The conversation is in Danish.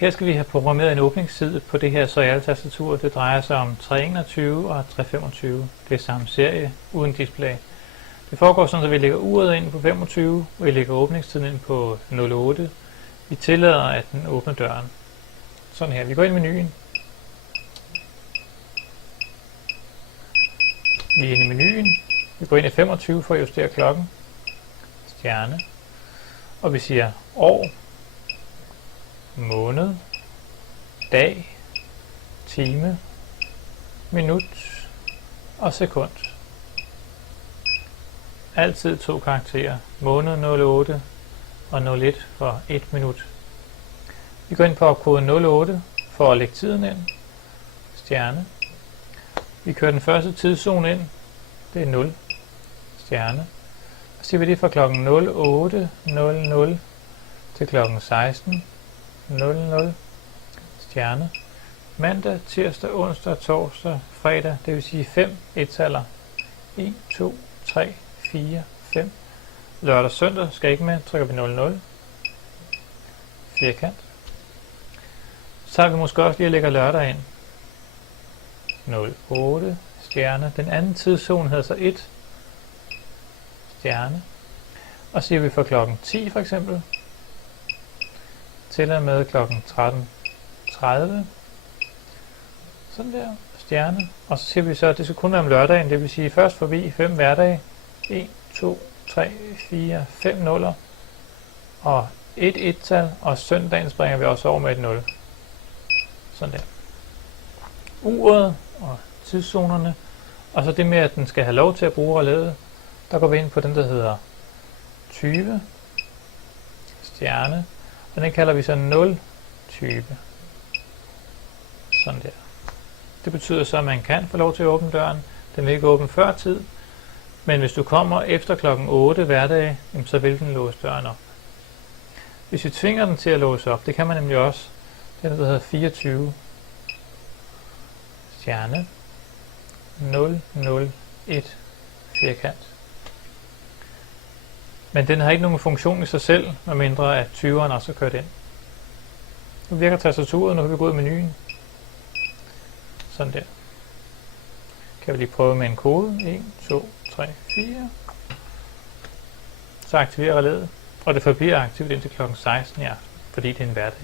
Her skal vi have programmeret en åbningstid på det her serial-tastatur. Det drejer sig om 321 og 325. Det er samme serie uden display. Det foregår sådan, at vi lægger uret ind på 25, og vi lægger åbningstiden ind på 08. Vi tillader, at den åbner døren. Sådan her. Vi går ind i menuen. Vi er inde i menuen. Vi går ind i 25 for at justere klokken. Stjerne. Og vi siger år, måned, dag, time, minut og sekund. Altid 2 karakterer. Måned 08 og 01 for 1 minut. Vi går ind på opkode 08 for at lægge tiden ind. Stjerne. Vi kører den første tidszone ind. Det er 0. Stjerne. Og siger vi det fra klokken 08.00 til klokken 16.00. Stjerne. Mandag, tirsdag, onsdag, torsdag, fredag, det vil sige 5 ettaller. 1, 2, 3, 4, 5. Lørdag, søndag skal ikke med, trykker vi 00. Firkant. Så har vi måske også lige at lægge lørdag ind. 08, stjerne. Den anden tidszone hedder så 1. Stjerne. Og siger vi fra klokken 10 for eksempel, til og med klokken 13.30. Sådan der. Stjerne. Og så siger vi så, at det skal kun være om lørdagen. Det vil sige først forbi 5 hverdage. 1, 2, 3, 4, 5 nuller. Og et ettal. Og søndagen springer vi også over med et 0. Sådan der. Uret og tidszonerne. Og så det med, at den skal have lov til at bruge relæet. Der går vi ind på den, der hedder 20. Stjerne. Og den kalder vi så 0-type. Sådan der. Det betyder så, at man kan få lov til at åbne døren. Den vil ikke åbne før tid. Men hvis du kommer efter klokken 8 hverdag, så vil den låse døren op. Hvis vi tvinger den til at låse op, det kan man nemlig også. Det er der hedder 24. Stjerne. 001 firkant. Men den har ikke nogen funktion i sig selv, medmindre at 20'eren også er kørt ind. Nu virker tastaturet, nu kan vi gå ud i menuen. Sådan der. Kan vi lige prøve med en kode. 1, 2, 3, 4. Så aktiverer relæet, og det forbliver aktivt indtil klokken 16 i aften, fordi det er en hverdag.